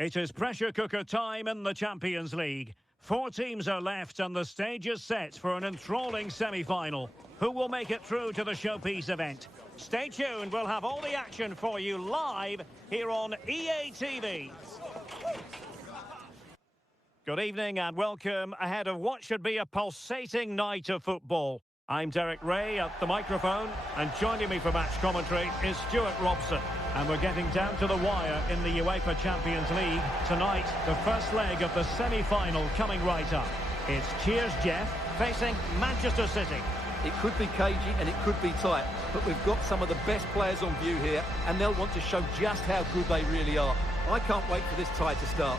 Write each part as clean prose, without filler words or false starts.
It is pressure cooker time in the Champions League. 4 teams are left and the stage is set for an enthralling semi-final. Who will make it through to the showpiece event? Stay tuned, we'll have all the action for you live here on EA TV. Good evening and welcome ahead of what should be a pulsating night of football. I'm Derek Ray at the microphone, and joining me for match commentary is Stuart Robson. And we're getting down to the wire in the UEFA Champions League. Tonight, the first leg of the semi-final coming right up. It's Cheers Jeff facing Manchester City. It could be cagey and it could be tight, but we've got some of the best players on view here, and they'll want to show just how good they really are. I can't wait for this tie to start.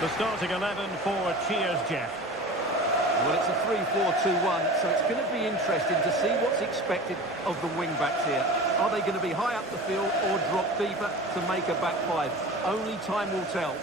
The starting 11 for Cheers Jeff. Well, it's a 3-4-2-1, so it's going to be interesting to see what's expected of the wing-backs here. Are they going to be high up the field or drop deeper to make a back five? Only time will tell.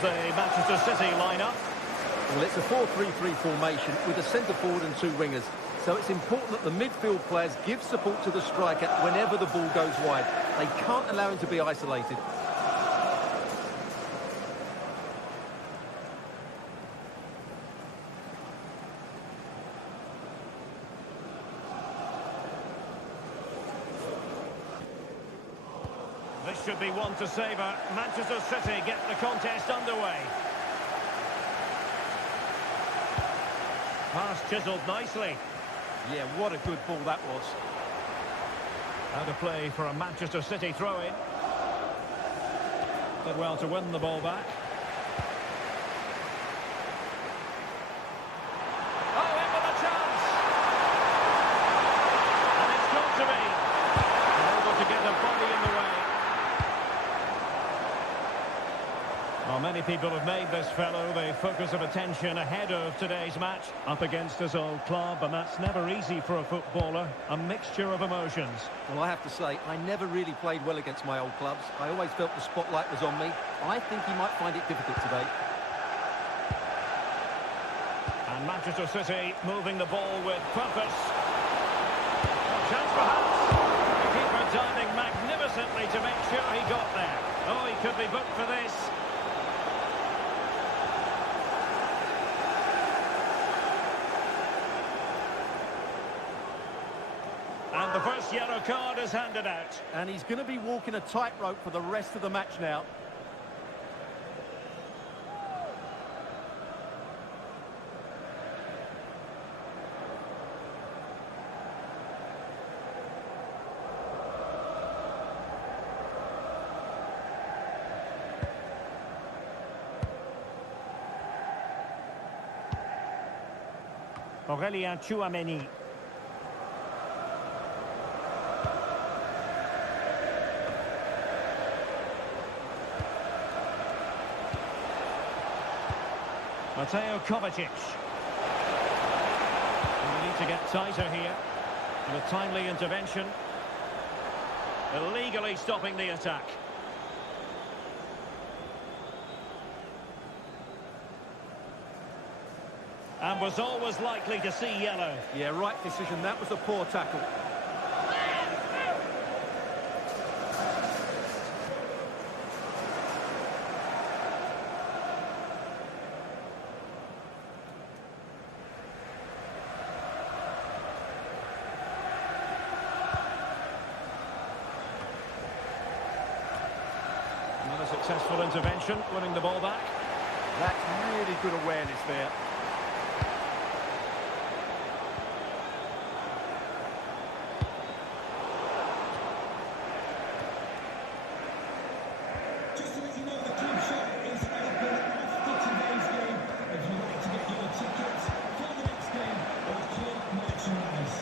The Manchester City lineup. Well, it's a 4-3-3 formation with a centre forward and 2 wingers. So it's important that the midfield players give support to the striker whenever the ball goes wide. They can't allow him to be isolated. This should be one to savour. Manchester City get the contest underway. Pass chiselled nicely. Yeah, what a good ball that was. Out of play for a Manchester City throw-in. Did well to win the ball back. Oh, in with a chance! And it's got to be. Able to get a body in the way. Well, many people have made this fellow the focus of attention ahead of today's match. Up against his old club, and that's never easy for a footballer. A mixture of emotions. Well, I have to say, I never really played well against my old clubs. I always felt the spotlight was on me. I think he might find it difficult today. And Manchester City moving the ball with purpose. A chance perhaps. The keeper diving magnificently to make sure he got there. Oh, he could be booked for this. And the first yellow card is handed out. And he's going to be walking a tightrope for the rest of the match now. Aurélien Tchouaméni. Mateo Kovacic. And we need to get tighter here. And a timely intervention. Illegally stopping the attack. And was always likely to see yellow. Yeah, right decision. That was a poor tackle. Successful intervention, winning the ball back. That's really good awareness there. Just to let you know, the club shop is open after today's game. If you'd like to get your tickets for the next game or club merchandise.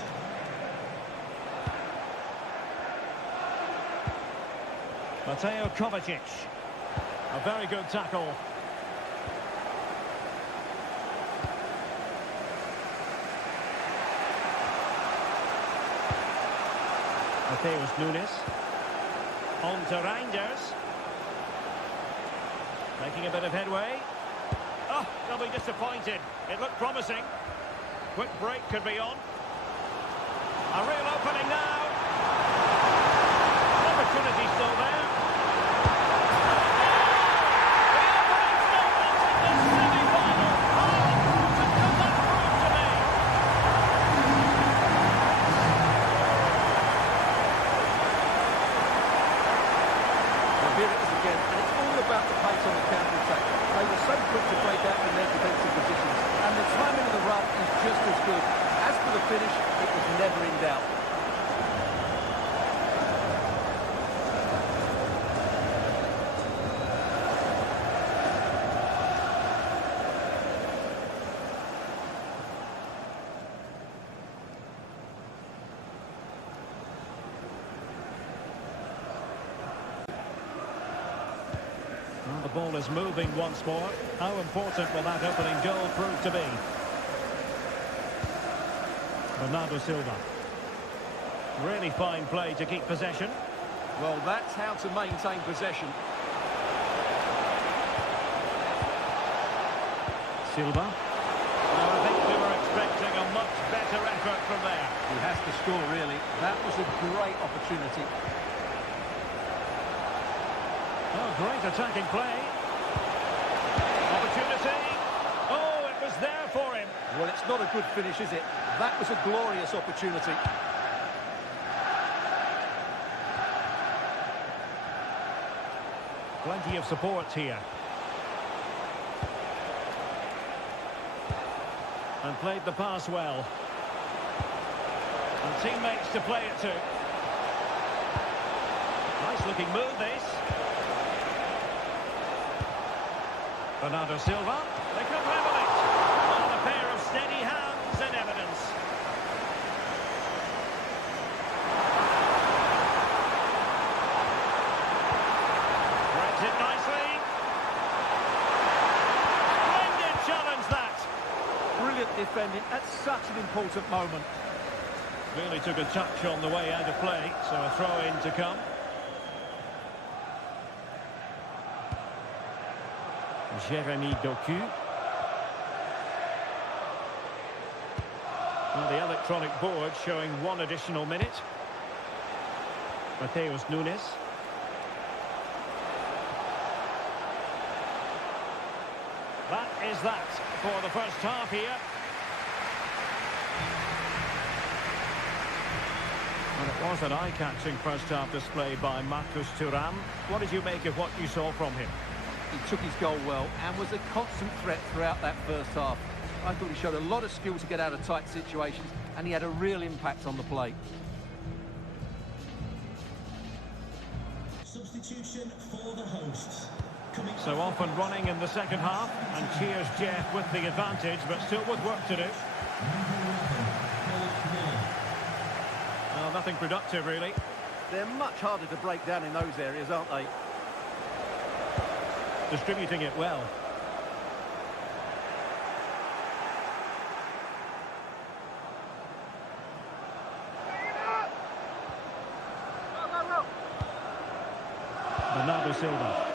Mateo Kovacic. A very good tackle. Mateus Nunes. On to Reinders. Making a bit of headway. Oh, they'll be disappointed. It looked promising. Quick break could be on. A real opening now. Opportunity still there. Here it is again, and it's all about the pace on the counter-attack. They were so quick to break out in their defensive positions, and the timing of the run is just as good. As for the finish, it was never in doubt. Well, the ball is moving once more. How important will that opening goal prove to be? Bernardo Silva. Really fine play to keep possession. Well, that's how to maintain possession. Silva. Well, I think we were expecting a much better effort from there. He has to score, really. That was a great opportunity. Oh, great attacking play. Opportunity. Oh, it was there for him. Well, it's not a good finish, is it? That was a glorious opportunity. Plenty of support here. And played the pass well. And teammates to play it to. Nice looking move, this. Bernardo Silva. They could level it. And a pair of steady hands in evidence. Threads it nicely. Splendid challenge, that. Brilliant defending at such an important moment. Really took a touch on the way out of play, so a throw-in to come. Jeremy Doku. Well, the electronic board showing one additional minute. Mateus Nunes. That is that for the first half here. Well, it was an eye-catching first half display by Marcus Thuram. What did you make of what you saw from him? He took his goal well and was a constant threat throughout that first half. I thought he showed a lot of skill to get out of tight situations, and he had a real impact on the play. Substitution for the hosts. So off and running in the second half, and cheers Jeff with the advantage, but still with work to do. Well, nothing productive really. They're much harder to break down in those areas, aren't they? Distributing it well. Bernardo Silva.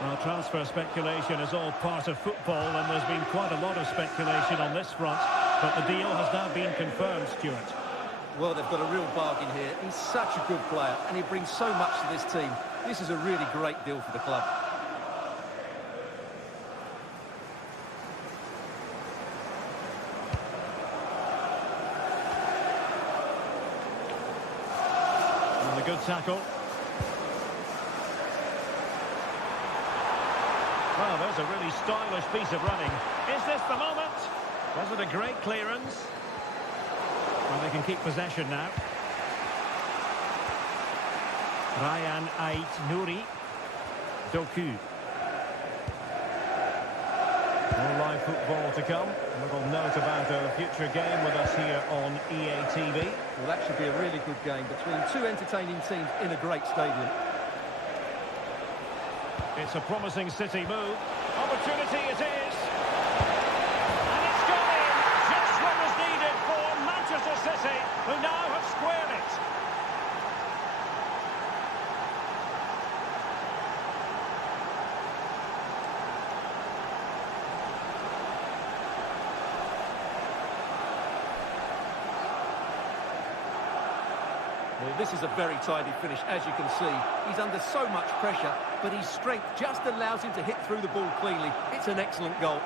Well, transfer speculation is all part of football, and there's been quite a lot of speculation on this front, but the deal has now been confirmed, Stuart. Well, they've got a real bargain here. He's such a good player, and he brings so much to this team. This is a really great deal for the club. And a good tackle. Well, there's a really stylish piece of running. Is this the moment? Was it a great clearance? Well, they can keep possession now. Ryan Ait Nouri. Doku. More live football to come. A little note about a future game with us here on EA TV. Well, that should be a really good game between two entertaining teams in a great stadium. It's a promising City move. Opportunity it is. And it's gone in. Just what was needed for Manchester City, who now have squared it. Well, this is a very tidy finish, as you can see. He's under so much pressure, but his strength just allows him to hit through the ball cleanly. It's an excellent goal.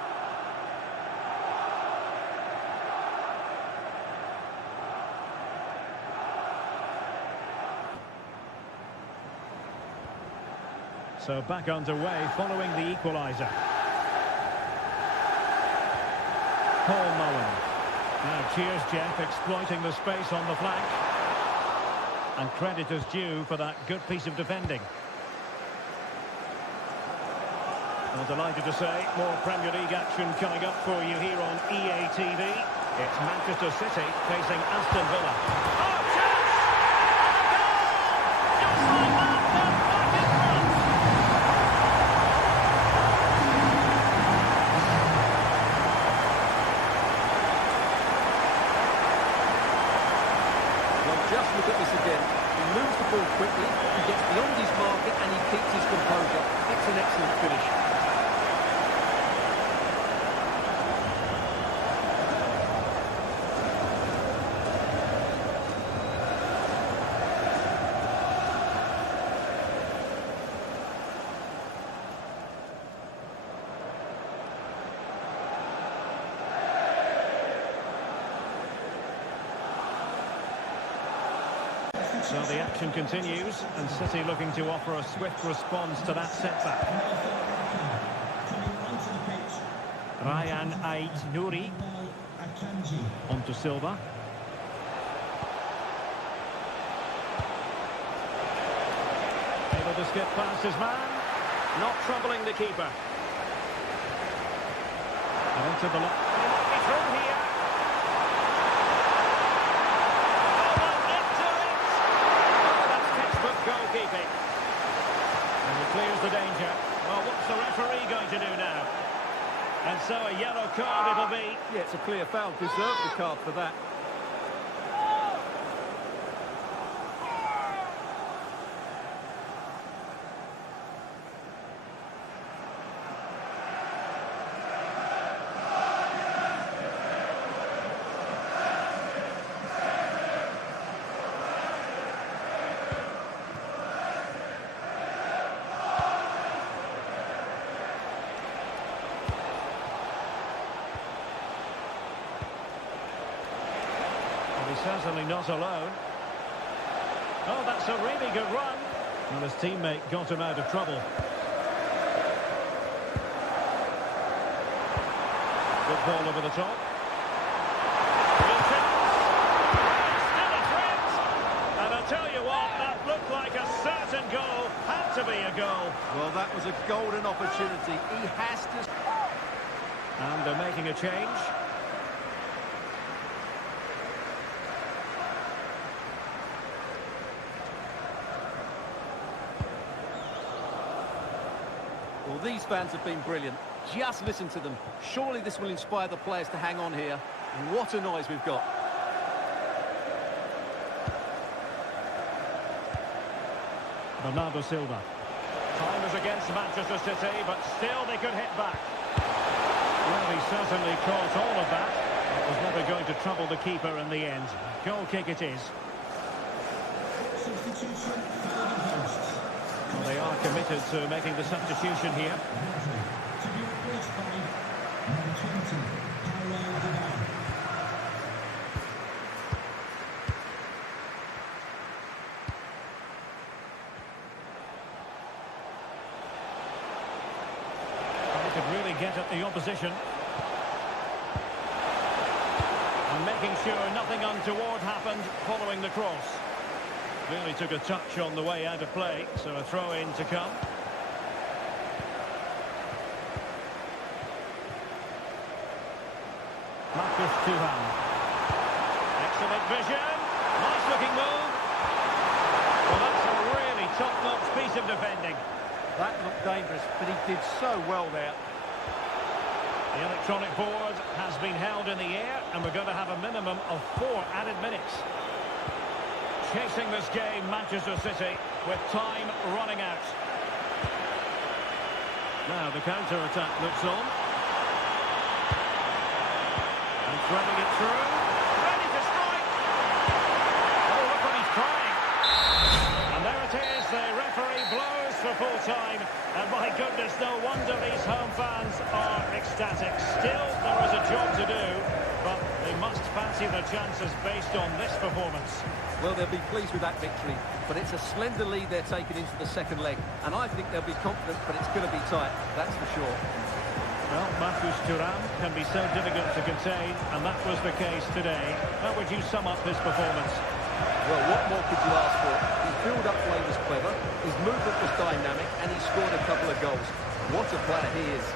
So back underway following the equaliser. Paul Mullen. Now cheers, Jeff, exploiting the space on the flank. And credit is due for that good piece of defending. I'm delighted to say more Premier League action coming up for you here on EA TV. It's Manchester City facing Aston Villa. Oh, chance! And a goal! Just like that, they're back in front! Well, just look at this again. He moves the ball quickly, he gets beyond his marker and he keeps his composure. It's an excellent finish. So the action continues, and City looking to offer a swift response to that setback. Ryan Ait Nouri. On to Silva. Able to skip past his man. Not troubling the keeper. And into the lock. He might be through here. Goalkeeping. And he clears the danger. Well, what's the referee going to do now? And so a yellow card it'll be. Yeah, it's a clear foul. Deserved the card for that. He's certainly not alone. Oh, that's a really good run. Well, his teammate got him out of trouble. Good ball over the top. Real chance. Still a threat. And I'll tell you what, that looked like a certain goal. Had to be a goal. Well, that was a golden opportunity. He has to... And they're making a change. Well, these fans have been brilliant. Just listen to them. Surely this will inspire the players to hang on here. What a noise we've got. Bernardo Silva. Time is against Manchester City, but still they could hit back. Well, he certainly caught all of that. It was never going to trouble the keeper in the end. Goal kick it is. Substitution for the hosts. Well, they are committed to making the substitution here. To be replaced by number 20, Paulo Vidal. get at the opposition. And making sure nothing untoward happened following the cross. Really took a touch on the way out of play, so a throw-in to come. Thuram. Excellent vision. Nice looking move. Well, that's a really top-notch piece of defending. That looked dangerous, but he did so well there. The electronic board has been held in the air, and we're going to have a minimum of 4 added minutes. Chasing this game, Manchester City, with time running out. Now the counter-attack looks on. And threading it through. Ready to strike! Oh, look what he's trying. And there it is, the referee blows for full time. And my goodness, no wonder these home fans are ecstatic. Still, there is a job to do, but they must fancy their chances based on this performance. Well, they'll be pleased with that victory, but it's a slender lead they're taking into the second leg, and I think they'll be confident, but it's going to be tight, that's for sure. Well, Thuram can be so difficult to contain, and that was the case today. How would you sum up this performance? Well, what more could you ask for? His build-up play was clever, his movement was dynamic, and he scored a couple of goals. What a player he is.